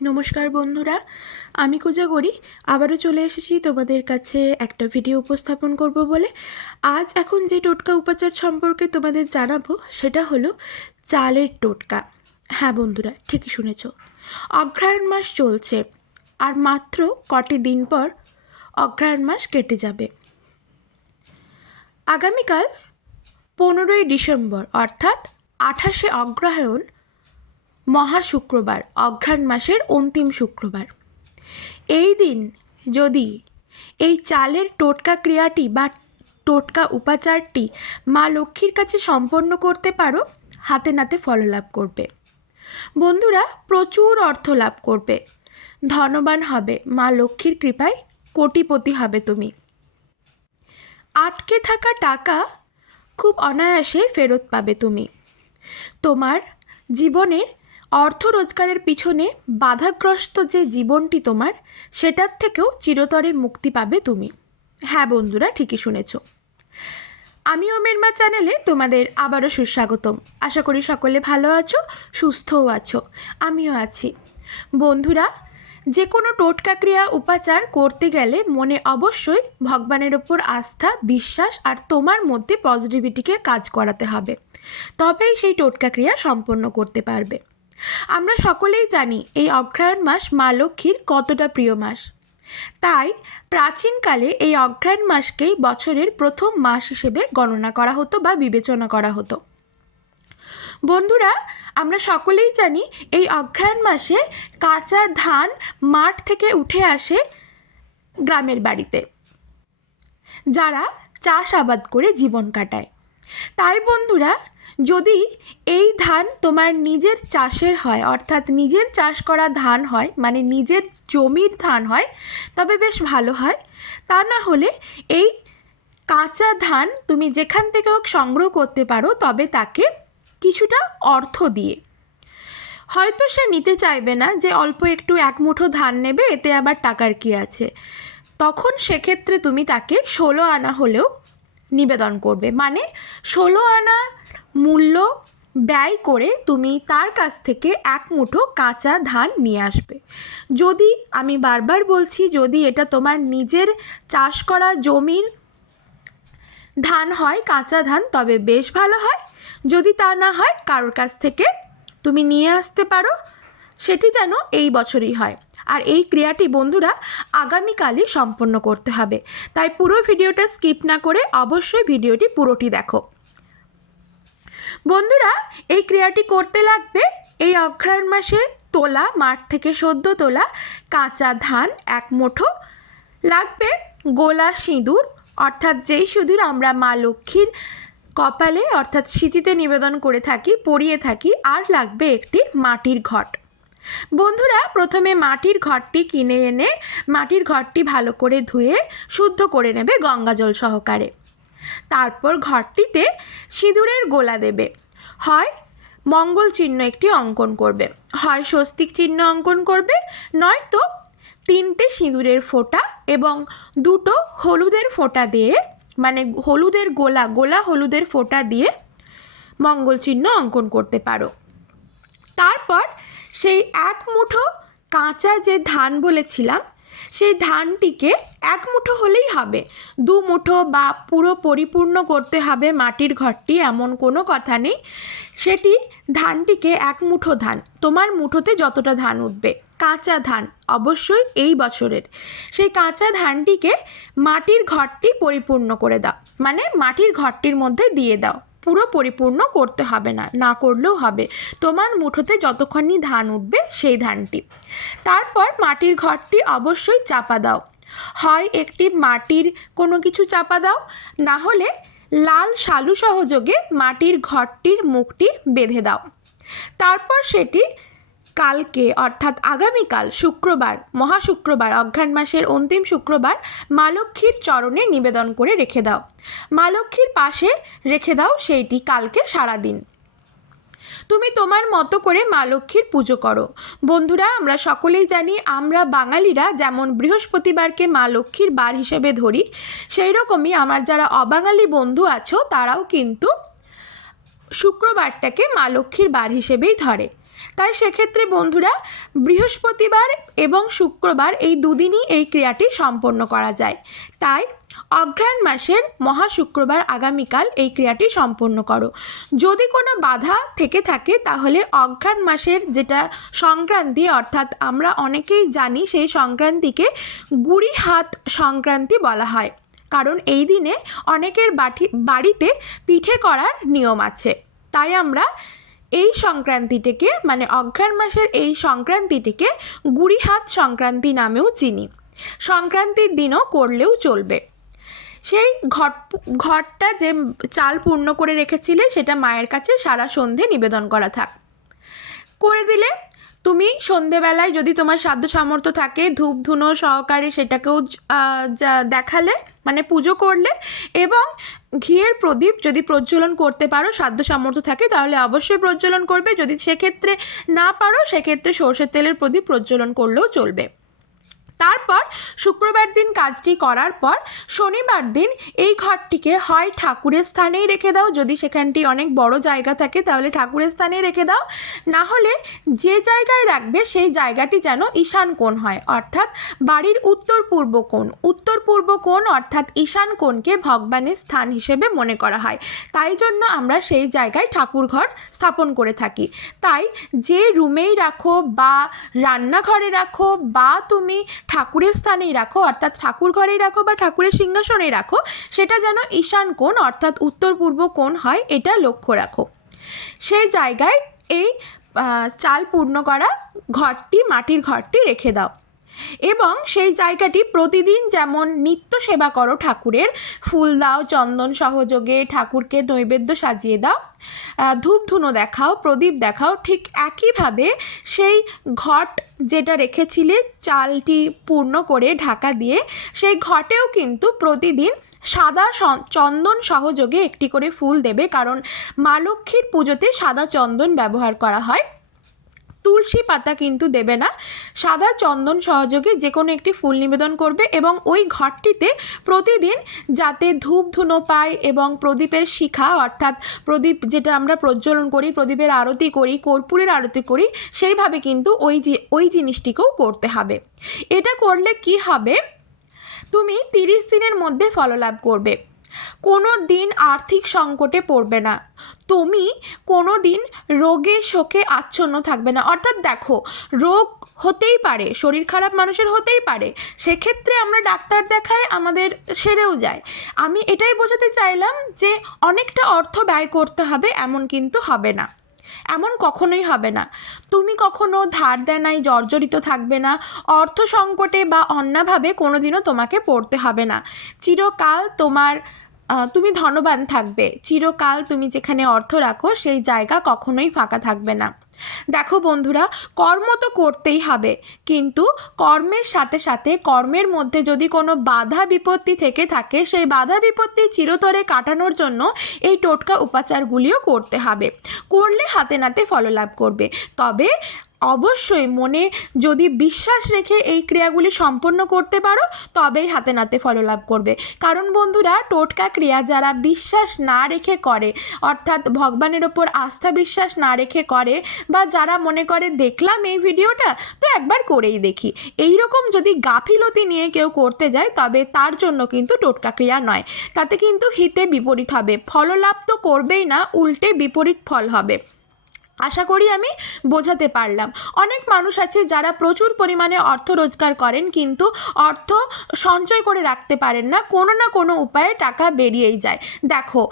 নমস্কার বন্ধুরা, আমি কোজাগরি আবারও চলে এসেছি তোমাদের কাছে একটা ভিডিও উপস্থাপন করব বলে। আজ এখন যে টোটকা উপাচার সম্পর্কে তোমাদের জানাবো সেটা হলো চালের টোটকা। হ্যাঁ বন্ধুরা, ঠিকই শুনেছ, অগ্রহায়ণ মাস চলছে আর মাত্র কটি দিন পর অগ্রহায়ণ মাস কেটে যাবে। আগামীকাল 15ই ডিসেম্বর অর্থাৎ 28শে অগ্রহায়ণ, মহা শুক্রবার, অঘ্রাণ মাসের অন্তিম শুক্রবার। এই দিন যদি এই চালের টোটকা ক্রিয়াটি বা টোটকা উপাচারটি মা লক্ষ্মীর কাছে সম্পন্ন করতে পারো, হাতে নাতে ফললাভ করবে। বন্ধুরা, প্রচুর অর্থ লাভ করবে, ধনবান হবে, মা লক্ষ্মীর কৃপায় কোটিপতি হবে তুমি। আটকে থাকা টাকা খুব অনায়াসে ফেরত পাবে তুমি। তোমার জীবনের অর্থ রোজগারের পিছনে বাধাগ্রস্ত যে জীবনটি তোমার, সেটার থেকেও চিরতরে মুক্তি পাবে তুমি। হ্যাঁ বন্ধুরা, ঠিকই শুনেছ। আমি ওমের মা চ্যানেলে তোমাদের আবারও সুস্বাগতম। আশা করি সকলে ভালো আছো, সুস্থও আছো, আমিও আছি। বন্ধুরা, যে কোনো টোটকা ক্রিয়া উপাচার করতে গেলে মনে অবশ্যই ভগবানের ওপর আস্থা, বিশ্বাস আর তোমার মধ্যে পজিটিভিটিকে কাজ করাতে হবে, তবেই সেই টোটকা ক্রিয়া সম্পন্ন করতে পারবে। আমরা সকলেই জানি এই অগ্রহায়ণ মাস মা লক্ষ্মীর কতটা প্রিয় মাস। তাই প্রাচীনকালে এই অগ্রহায়ণ মাসকেই বছরের প্রথম মাস হিসেবে গণনা করা হতো বা বিবেচনা করা হতো। বন্ধুরা, আমরা সকলেই জানি এই অগ্রহায়ণ মাসে কাঁচা ধান মাঠ থেকে উঠে আসে গ্রামের বাড়িতে, যারা চাষাবাদ করে জীবন কাটায়। তাই বন্ধুরা, যদি এই ধান তোমার নিজের চাষের হয়, অর্থাৎ নিজের চাষ করা ধান হয়, মানে নিজের জমির ধান হয়, তবে বেশ ভালো হয়। তা না হলে এই কাঁচা ধান তুমি যেখান থেকে হোক সংগ্রহ করতে পারো, তবে তাকে কিছুটা অর্থ দিয়ে। হয়তো সে নিতে চাইবে না যে অল্প একটু এক মুঠো ধান নেবে, এতে আবার টাকার কি আছে, তখন সেক্ষেত্রে তুমি তাকে 16 আনা হলেও নিবেদন করবে, মানে 16 আনা মূল্য ব্যয় করে তুমি তার কাছ থেকে এক মুঠো কাঁচা ধান নিয়ে আসবে। যদি, আমি বারবার বলছি, যদি এটা তোমার নিজের চাষ করা জমির ধান হয়, কাঁচা ধান, তবে বেশ ভালো হয়। যদি তা না হয়, কারোর কাছ থেকে তুমি নিয়ে আসতে পারো, সেটি যেন এই বছরই হয়। আর এই ক্রিয়াটি বন্ধুরা আগামীকালই সম্পন্ন করতে হবে। তাই পুরো ভিডিওটা স্কিপ না করে অবশ্যই ভিডিওটি পুরোটি দেখো। বন্ধুরা, এই ক্রিয়াটি করতে লাগবে এই অগ্রহায়ণ মাসে তোলা, মাঠ থেকে সদ্য তোলা কাঁচা ধান এক মুঠো, লাগবে গোলা সিঁদুর, অর্থাৎ যেই সিঁদুর আমরা মা লক্ষ্মীর কপালে অর্থাৎ সিঁথিতে নিবেদন করে থাকি, পরিয়ে থাকি, আর লাগবে একটি মাটির ঘট। বন্ধুরা, প্রথমে মাটির ঘরটি কিনে এনে মাটির ঘরটি ভালো করে ধুয়ে শুদ্ধ করে নেবে গঙ্গাজল সহকারে। তারপর ঘরটিতে সিঁদুরের গোলা দেবে, হয় মঙ্গল চিহ্ন একটি অঙ্কন করবে, হয় স্বস্তিক চিহ্ন অঙ্কন করবে, নয়তো 3টে সিঁদুরের ফোঁটা এবং 2টো হলুদের ফোঁটা দিয়ে, মানে হলুদের গোলা হলুদের ফোঁটা দিয়ে মঙ্গল চিহ্ন অঙ্কন করতে পারো। তারপর সেই এক মুঠো কাঁচা যে ধান বলেছিলাম, সেই ধানটিকে এক মুঠো হলেই হবে, 2 মুঠো বা পুরো পরিপূর্ণ করতে হবে মাটির ঘরটি, এমন কোনো কথা নেই। সেটি ধানটিকে এক মুঠো ধান, তোমার মুঠোতে যতটা ধান উঠবে, কাঁচা ধান অবশ্যই এই বছরের, সেই কাঁচা ধানটিকে মাটির ঘরটি পরিপূর্ণ করে দাও, মানে মাটির ঘরটির মধ্যে দিয়ে দাও। পুরো পরিপূর্ণ করতে হবে না, না করলেও হবে, তোমার মুঠোতে যতক্ষণই ধান উঠবে সেই ধানটি। তারপর মাটির ঘরটি অবশ্যই চাপা দাও, হয় একটি মাটির কোনো কিছু চাপা দাও, না হলে লাল শালু সহযোগে মাটির ঘরটির মুখটি বেঁধে দাও। তারপর সেটি কালকে অর্থাৎ আগামীকাল শুক্রবার, মহা শুক্রবার, অঘ্রাণ মাসের অন্তিম শুক্রবার, মা লক্ষ্মীর চরণে নিবেদন করে রেখে দাও, মা লক্ষ্মীর পাশে রেখে দাও সেইটি কালকে সারাদিন। তুমি তোমার মতো করে মা লক্ষ্মীর পুজো করো। বন্ধুরা, আমরা সকলেই জানি, আমরা বাঙালিরা যেমন বৃহস্পতিবারকে মা লক্ষ্মীর বার হিসেবে ধরি, সেই রকমই আমার যারা অবাঙালি বন্ধু আছো তারাও কিন্তু শুক্রবারটাকে মা লক্ষ্মীর বার হিসেবেই ধরে। তাই সেক্ষেত্রে বন্ধুরা বৃহস্পতিবার এবং শুক্রবার এই দুদিনই এই ক্রিয়াটি সম্পন্ন করা যায়। তাই অঘ্রাণ মাসের মহা শুক্রবার আগামীকাল এই ক্রিয়াটি সম্পন্ন করো। যদি কোনো বাধা থেকে থাকে তাহলে অঘ্রাণ মাসের যেটা সংক্রান্তি, অর্থাৎ আমরা অনেকেই জানি সেই সংক্রান্তিকে গুড়ি হাত সংক্রান্তি বলা হয়, কারণ এই দিনে অনেকের বাড়িতে পিঠে করার নিয়ম আছে। তাই আমরা এই সংক্রান্তিটিকে মানে অঘ্রাণ মাসের এই সংক্রান্তিটিকে গুড়ি হাত সংক্রান্তি নামেও চিনি। সংক্রান্তির দিনও করলেও চলবে। সেই ঘটটা যে চাল পূর্ণ করে রেখেছিলে সেটা মায়ের কাছে সারা সন্ধে নিবেদন করা করে দিলে। তুমি সন্ধেবেলায় যদি তোমার সাধ্য সামর্থ্য থাকে ধূপ ধুনো সহকারে সেটাকেও দেখালে, মানে পুজো করলে, এবং ঘিয়ের প্রদীপ যদি প্রজ্বলন করতে পারো, সাধ্য সামর্থ্য থাকে তাহলে অবশ্যই প্রজ্বলন করবে। যদি সেক্ষেত্রে না পারো সেক্ষেত্রে সরষের তেলের প্রদীপ প্রজ্বলন করলেও চলবে। তারপর শুক্রবার দিন কাজটি করার পর শনিবার দিন এই ঘরটিকে হয় ঠাকুরের স্থানেই রেখে দাও, যদি সেখানটি অনেক বড় জায়গা থাকে তাহলে ঠাকুরের স্থানেই রেখে দাও, না হলে যে জায়গায় রাখবে সেই জায়গাটি যেন ঈশান কোণ হয়, অর্থাৎ বাড়ির উত্তর পূর্ব কোণ। উত্তর পূর্ব কোণ অর্থাৎ ঈশান কোণকে ভগবানের স্থান হিসেবে মনে করা হয়, তাই জন্য আমরা সেই জায়গায় ঠাকুর ঘর স্থাপন করে থাকি। তাই যে রুমেই রাখো বা রান্নাঘরে রাখো বা তুমি ঠাকুরের স্থানেই রাখো, অর্থাৎ ঠাকুর ঘরেই রাখো বা ঠাকুরের সিংহাসনেই রাখো, সেটা যেন ঈশান কোণ অর্থাৎ উত্তর পূর্ব কোণ হয়, এটা লক্ষ্য রাখো। সেই জায়গায় এই চাল পূর্ণ করা ঘরটি, মাটির ঘরটি রেখে দাও এবং সেই জায়গাটি প্রতিদিন যেমন নিত্য সেবা করো, ঠাকুরের ফুল দাও, চন্দন সহযোগে ঠাকুরকে নৈবেদ্য সাজিয়ে দাও, ধূপ ধুনো দেখাও, প্রদীপ দেখাও, ঠিক একইভাবে সেই ঘট যেটা রেখেছিলে চালটি পূর্ণ করে ঢাকা দিয়ে, সেই ঘটেও কিন্তু প্রতিদিন সাদা চন্দন সহযোগে একটি করে ফুল দেবে, কারণ মা লক্ষ্মীর পুজোতে সাদা চন্দন ব্যবহার করা হয়, তুলসী পাতা কিন্তু দেবে না। সাদা চন্দন সহযোগে যে কোনো একটি ফুল নিবেদন করবে এবং ওই ঘরটিতে প্রতিদিন যাতে ধূপ ধুনো পায় এবং প্রদীপের শিখা অর্থাৎ প্রদীপ যেটা আমরা প্রজ্বলন করি, প্রদীপের আরতি করি, কর্পূরের আরতি করি, সেইভাবে কিন্তু ওই জিনিসটিকেও করতে হবে। এটা করলে কি হবে, তুমি 30 দিনের মধ্যে ফললাভ করবে। কোনো দিন আর্থিক সংকটে পড়বে না, তুমি কোনো দিন রোগে শোকে আচ্ছন্ন থাকবে না। অর্থাৎ দেখো, রোগ হতেই পারে, শরীর খারাপ মানুষের হতেই পারে, সেক্ষেত্রে আমরা ডাক্তার দেখাই, আমাদের সেরেও যায়। আমি এটাই বোঝাতে চাইলাম যে অনেকটা অর্থ ব্যয় করতে হবে এমন কিন্তু হবে না, এমন কখনোই হবে না। তুমি কখনো ধার দেনায় জর্জরিত থাকবে না, অর্থ সংকটে বা অন্যভাবে কোনোদিনও তোমাকে পড়তে হবে না। চিরকাল তুমি ধনবান থাকবে, চিরকাল তুমি যেখানে অর্থ রাখো সেই জায়গা কখনোই ফাঁকা থাকবে না। দেখো বন্ধুরা, কর্ম তো করতেই হবে, কিন্তু কর্মের সাথে সাথে কর্মের মধ্যে যদি কোনো বাধা বিপত্তি থেকে থাকে, সেই বাধা বিপত্তি চিরতরে কাটানোর জন্য এই টোটকা উপাচারগুলিও করতে হবে। করলে হাতে নাতে ফললাভ করবে। তবে অবশ্যই মনে যদি বিশ্বাস রেখে এই ক্রিয়াগুলি সম্পন্ন করতে পারো তবেই হাতে নাতে ফললাভ করবে। কারণ বন্ধুরা, টোটকা ক্রিয়া যারা বিশ্বাস না রেখে করে, অর্থাৎ ভগবানের ওপর আস্থা বিশ্বাস না রেখে করে, বা যারা মনে করে দেখলাম এই ভিডিওটা তো একবার করেই দেখি, এই রকম যদি গাফিলতি নিয়ে কেউ করতে যায় তবে তার জন্য কিন্তু টোটকা ক্রিয়া নয়, তাতে কিন্তু হিতে বিপরীত হবে। ফললাভ তো করবেই না, উল্টে বিপরীত ফল হবে। আশা করি আমি বোঝাতে পারলাম। অনেক মানুষ আছে যারা প্রচুর পরিমাণে অর্থ রোজগার করেন কিন্তু অর্থ সঞ্চয় করে রাখতে পারেন না, কোনো না কোনো উপায়ে টাকা বেরিয়েই যায়। দেখো,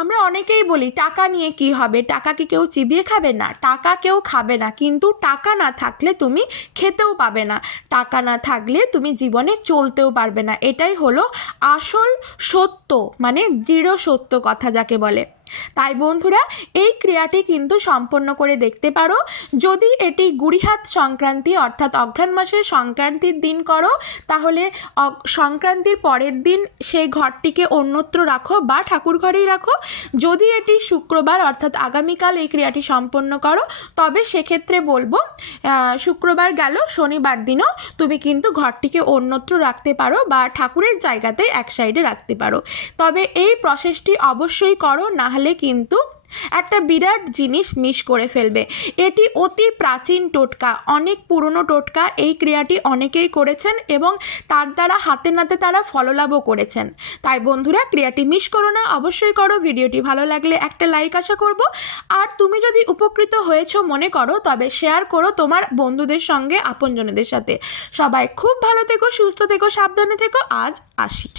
আমরা অনেকেই বলি টাকা নিয়ে কি হবে, টাকা কি কেউ চিবিয়ে খাবে? না, টাকা কেউ খাবে না, কিন্তু টাকা না থাকলে তুমি খেতেও পাবে না, টাকা না থাকলে তুমি জীবনে চলতেও পারবে না। এটাই হলো আসল সত্য, মানে দৃঢ় সত্য কথা যাকে বলে। তাই বন্ধুরা, এই ক্রিয়াটি কিন্তু সম্পন্ন করে দেখতে পারো। যদি এটি গুড়িহাত সংক্রান্তি অর্থাৎ অঘ্রাণ মাসের সংক্রান্তির দিন করো তাহলে সংক্রান্তির পরের দিন সেই ঘরটিকে অন্যত্র রাখো বা ঠাকুর ঘরেই রাখো। যদি এটি শুক্রবার অর্থাৎ আগামীকাল এই ক্রিয়াটি সম্পন্ন করো তবে সেক্ষেত্রে বলবো শুক্রবার গেল, শনিবার দিনও তুমি কিন্তু ঘরটিকে অন্যত্র রাখতে পারো বা ঠাকুরের জায়গাতে এক সাইডে রাখতে পারো। তবে এই প্রসেসটি অবশ্যই করো, না হলে কিন্তু একটা বিরাট জিনিস মিস করে ফেলবে। এটি অতি প্রাচীন টোটকা, অনেক পুরনো টোটকা। এই ক্রিয়াটি অনেকেই করেছেন এবং তার দ্বারা হাতে নাতে তারা ফললাভও করেছেন। তাই বন্ধুরা, ক্রিয়াটি মিস করো না, অবশ্যই করো। ভিডিওটি ভালো লাগলে একটা লাইক আশা করব। আর তুমি যদি উপকৃত হয়েছো মনে করো, তবে শেয়ার করো তোমার বন্ধুদের সঙ্গে, আপনজনদের সাথে। সবাই খুব ভালো থেকো, সুস্থ থেকো, সাবধানে থেকো। আজ আসি।